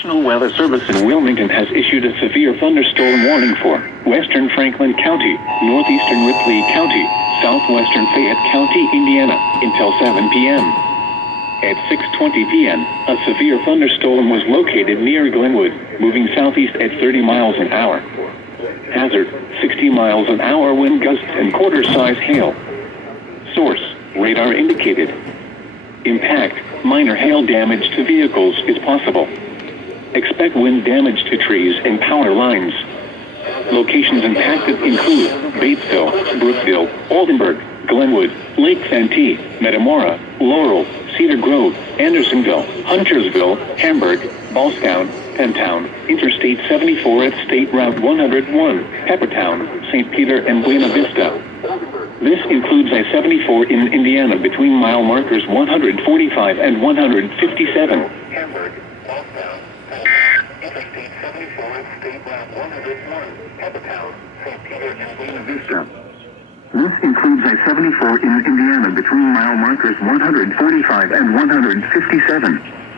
National Weather Service in Wilmington has issued a severe thunderstorm warning for western Franklin County, northeastern Ripley County, southwestern Fayette County, Indiana, until 7 p.m. At 6:20 p.m., a severe thunderstorm was located near Glenwood, moving southeast at 30 miles an hour. Hazard, 60 miles an hour wind gusts and quarter-size hail. Source, radar indicated. Impact, minor hail damage to vehicles is possible. Expect wind damage to trees and power lines. Locations impacted include Batesville, Brookville, Oldenburg, Glenwood, Lake Santee, Metamora, Laurel, Cedar Grove, Andersonville, Huntersville, Hamburg, Ballstown, Pentown, Interstate 74 at State Route 101, Peppertown, St. Peter, and Buena Vista. This includes I-74 in Indiana between mile markers 145 and 157. Hamburg, Ballstown, Interstate 74 at State Route 101, Peppertown, St. Peter, and Buena Vista. This includes I-74 in Indiana between mile markers 145 and 157.